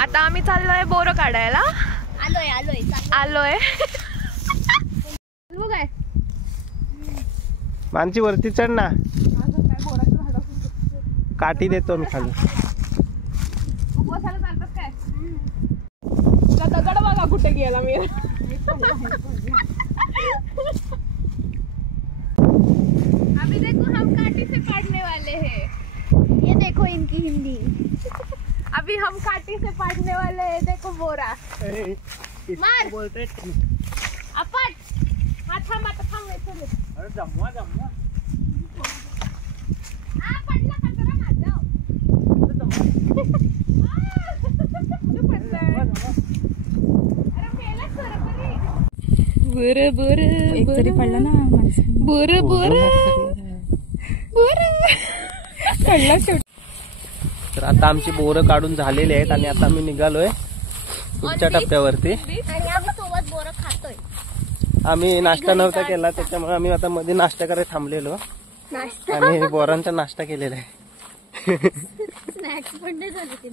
आता आम्ही चाललोय बोरं काढायला. आलोय काय मानसी वरती चढ ना, काठी देतो मी खाली. दगड बघा कुठे गेला मी. अभी देखो हम काटी से पाड़ने वाले हैं. ये देखो इनकी हिंदी. अभी हम काटी से पाड़ने वाले हैं. देखो बोरा मार बोलते आपण. हा थांब आता थांब. अरे जमवा जमवा. हा पडला कचरा माझा. बरं बरं एक तरी पडला ना. बरं बरं पडला शेवटी. तर आता आमची बोरं काढून झालेली आहेत आणि आता आम्ही निघालोय पुढच्या टप्प्यावरती. आणि आम्ही सोबत बोरं खातोय. आम्ही नाश्ता नव्हता केला त्याच्यामुळे आम्ही आता मध्ये नाश्ता करायला थांबलेलो आणि बोरांचा नाश्ता केलेला आहे. स्नॅक्स पण नाही झाले ते.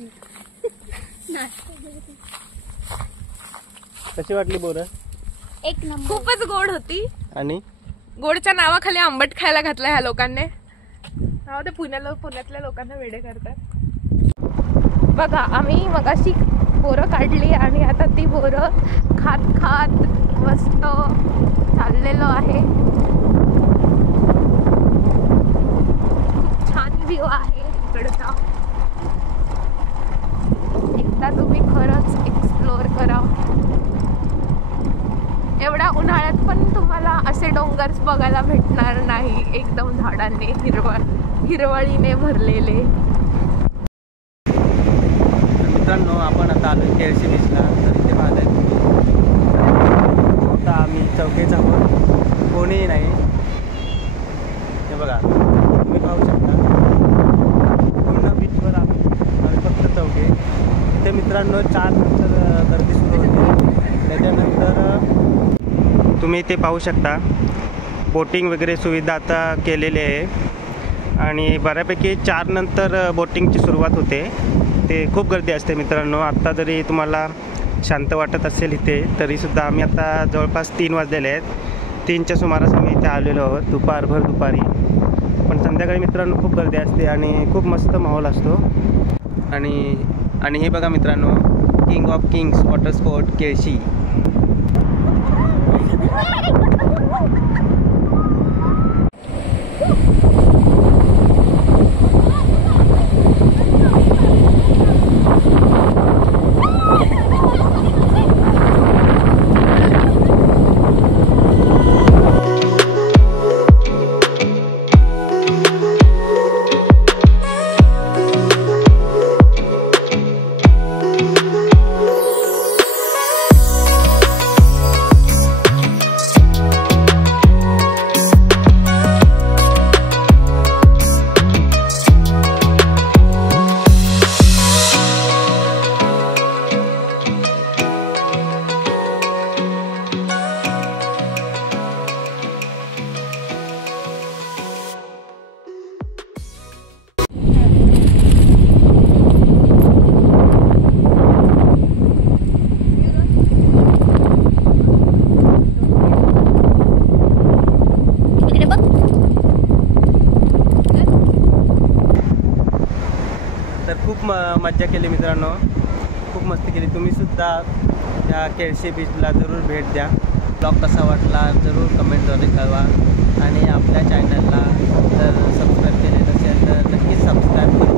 कशी वाटली बोरं? एक नंबर. खूपच गोड होती आणि गोडच्या नावाखाली आंबट खायला घातलं ह्या लोकांनी. ते पुण्यातल्या लोकांना वेडे करतात. बघा आम्ही मगाशी बोरं काढली आणि आता ती बोरं खात खात मस्त चाललेलो आहे. खूप छान व्ह्यू आहे इकडचा. एकदा तुम्ही खरंच एक्सप्लोअर करा. एवढ्या उन्हाळ्यात पण तुम्हाला असे डोंगर्स बघायला भेटणार नाही. एकदम झाडांनी हिरवळीने भरलेले. मित्रांनो आपण आता आलो केळशी बीचला. तर इथे पाहताय आता आम्ही चौघेच आहोत, कोणीही नाही. हे बघा तुम्ही पाहू शकता पूर्ण बीचवर आम्ही फक्त चौघे. इथे मित्रांनो 4 नंतर गर्दी सुरू होते. त्याच्यानंतर तुम्ही इथे पाहू शकता बोटिंग वगैरे सुविधा आता केलेली आहे आणि बऱ्यापैकी 4 नंतर बोटिंगची सुरुवात होते. ते खूप गर्दी असते मित्रांनो. आत्ता जरी तुम्हाला शांत वाटत असेल इथे तरीसुद्धा आम्ही आता जवळपास 3 वाजलेले आहेत. 3च्या सुमारास आम्ही इथे आलेलो आहोत भर दुपारी. पण संध्याकाळी मित्रांनो खूप गर्दी असते आणि खूप मस्त माहोल असतो. आणि हे बघा मित्रांनो king of kings water sport Kelshi. तर खूप मज्जा केली मित्रांनो, खूप मस्ती केली. तुम्हीसुद्धा या केळशी बीचला जरूर भेट द्या. ब्लॉग कसा वाटला जरूर कमेंटद्वारे कळवा आणि आपल्या चॅनलला जर सबस्क्राईब केले नसेल तर नक्कीच सबस्क्राईब करा.